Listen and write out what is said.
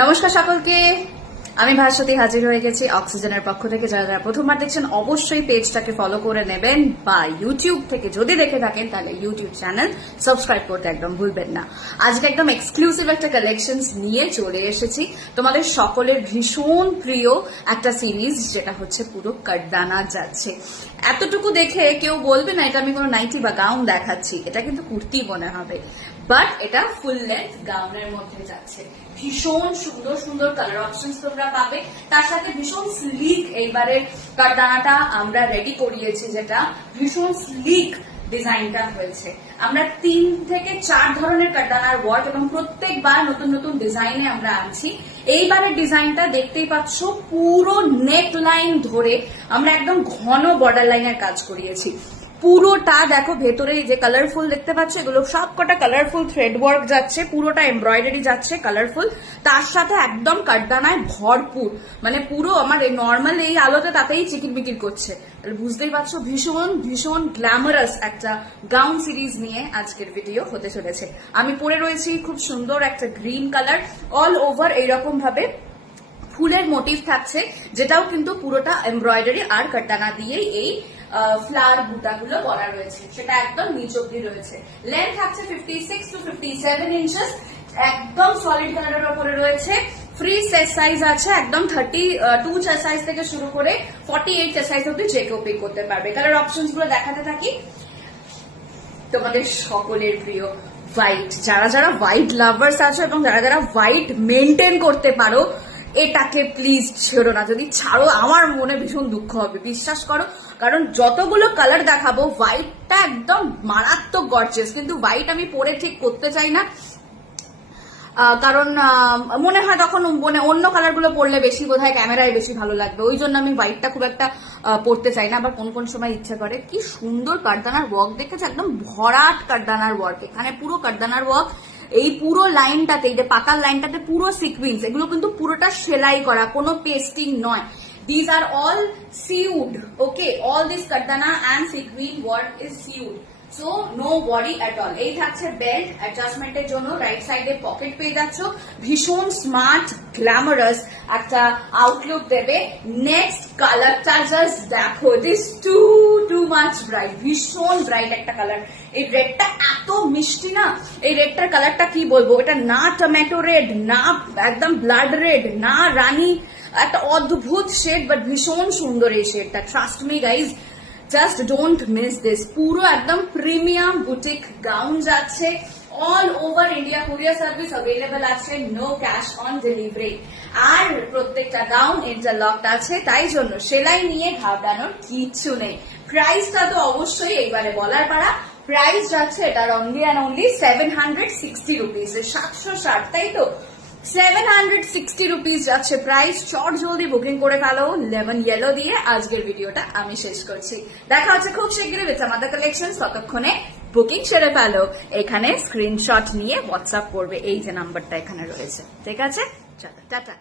নমস্কার সকলকে, আমি ভাস্বতী হাজির হয়ে গেছি অক্সিজেনের পক্ষ থেকে। যারা যারা প্রথমবার দেখছেন অবশ্যই পেজটাকে ফলো করে নেবেন, বা ইউটিউব থেকে যদি দেখে থাকেন তাহলে ইউটিউব চ্যানেল সাবস্ক্রাইব করতে একদম ভুলবেন না। আজকে একদম এক্সক্লুসিভ একটা কালেকশনস নিয়ে চলে এসেছি, তোমাদের সকলের ভীষণ প্রিয় একটা সিরিজ, যেটা হচ্ছে পুরো কাটদানা যাচ্ছে। এতটুকু দেখে কেউ বলবে না এটা আমি কোনো নাইটি বা গাউন দেখাচ্ছি, এটা কিন্তু কুর্তি মনে হবে, বাট এটা ফুল লেন্থ গাউনের মধ্যে যাচ্ছে। ভীষণ সুন্দর সুন্দর কালার অপশনস তোমরা পাবে, তার সাথে ভীষণ স্লিক এইবারের কাটদানাটা আমরা রেডি করিয়েছি, যেটা ভীষণ স্লিক ডিজাইনটা হয়েছে। আমরা 3 থেকে 4 ধরনের কাটদানার ওয়ার্ক এবং প্রত্যেকবার নতুন নতুন ডিজাইনে আমরা আনছি। এইবারের ডিজাইনটা দেখতেই পাচ্ছ, পুরো নেক লাইন ধরে আমরা একদম ঘন বর্ডার লাইনের কাজ করিয়েছি। পুরোটা দেখো, ভেতরে যে কালারফুল দেখতে পাচ্ছ, এগুলো সবকটা কালারফুল থ্রেড ওয়ার্ক যাচ্ছে, পুরোটা এমব্রয়ডারি যাচ্ছে কালারফুল, তার সাথে একদম কাটদানায় ভরপুর। মানে পুরো আমার নর্মাল এই আলোতে তাতেই চিকির বিকির করছে, বুঝতেই পারছো। ভীষণ ভীষণ গ্ল্যামারাস একটা গাউন সিরিজ নিয়ে আজকের ভিডিও হতে চলেছে। আমি পরে রয়েছি খুব সুন্দর একটা গ্রিন কালার, অল ওভার এইরকম ভাবে ফুলের মোটিভ থাকছে, যেটাও কিন্তু পুরোটা এমব্রয়ডারি আর কাটদানা দিয়েই এই ফ্লাওয়ার বুটাগুলো করা রয়েছে, সেটা একদম নিচ অব্দি রয়েছে। লেন্থ থাকছে 56 to 57 ইঞ্চেস, একদম সলিড কালারের উপরে রয়েছে। ফ্রি চেস্ট সাইজ আছে, একদম 32 চেস্ট সাইজ থেকে শুরু করে 48 চেস্ট সাইজ অব্দি যে কেউ পিক করতে পারবে। কালার অপশনস গুলো দেখাতে থাকি। তোমাদের সকলের প্রিয় হোয়াইট, যারা যারা হোয়াইট লাভার্স আছো এবং যারা যারা হোয়াইট মেনটেন করতে পারো, এটাকে প্লিজ ছেড়ো না। যদি ছাড়ো আমার মনে ভীষণ দুঃখ হবে, বিশ্বাস করো। কারণ যতগুলো কালার দেখাবো, হোয়াইটটা একদম মারাত্মক গর্জিয়াস, কিন্তু হোয়াইট আমি পরে ঠিক করতে চাই না, কারণ মনে হয় তখন অন্য কালার গুলো পরলে বেশি বোধহয় ক্যামেরায় বেশি ভালো লাগবে, ওই জন্য আমি হোয়াইটটা খুব একটা পরতে চাই না। আবার কোন কোন সময় ইচ্ছা করে। কি সুন্দর কাটদানার ওয়ার্ক দেখেছে, একদম ভরাট কাটদানার ওয়ার্ক। এখানে পুরো কাটদানার ওয়ার্ক, এই পুরো লাইনটাতে, এই যে পাকার লাইনটাতে পুরো সিকুয়েন্স, এগুলো কিন্তু পুরোটা সেলাই করা, কোনো পেস্টিং নয়। These are all sewed, okay? All this kattana and sequin work is sewed, so no worry at all. এই থাকছে বেল্ট অ্যাডজাস্টমেন্টের জন্য, রাইট সাইডে পকেট পেয়ে যাচ্ছ। ভীষণ স্মার্ট গ্ল্যামারাস একটা আউটলুক দেবে। নেক্সট কালারটা জাস্ট দেখো, দিস টু মাচ ব্রাইট, ভীষণ ব্রাইট একটা কালার। এই রেডটা এত মিষ্টি না, এই রেডটার কালারটা কি বলবো, এটা না টমেটো রেড, না একদম ব্লাড রেড, না রানী, একটা অদ্ভুত শেড, বাট ভীষণ সুন্দর এই শেডটা। Trust me guys, just don't miss this. পুরো একদম প্রিমিয়াম বুটিক গাউন যাচ্ছে। All over India courier service available আছে, নো ক্যাশ অন ডেলিভারি। আর প্রত্যেকটা গাউন ইন্টারলকড আছে, তাই জন্য সেলাই নিয়ে ঘাবড়ানোর কিচ্ছু নেই। প্রাইসটা তো অবশ্যই এইবারে বলার পারা। প্রাইস যাচ্ছে এটার অনলি অ্যান্ড অনলি 760 রুপিস, 760, তাই তো? 760 রুপিস যাচ্ছে প্রাইস। চট জলদি বুকিং করে ফেলো লেমন ইয়েলো দিয়ে। আজকের ভিডিওটা আমি শেষ করছি, দেখা হচ্ছে খুব শীঘ্রই উইথ আমাদের কালেকশন। ততক্ষণে বুকিং সেরে ফেলো, এখানে স্ক্রিনশট নিয়ে হোয়াটসঅ্যাপ করবে, এই যে নাম্বারটা এখানে রয়েছে, ঠিক আছে? চলো টাটা।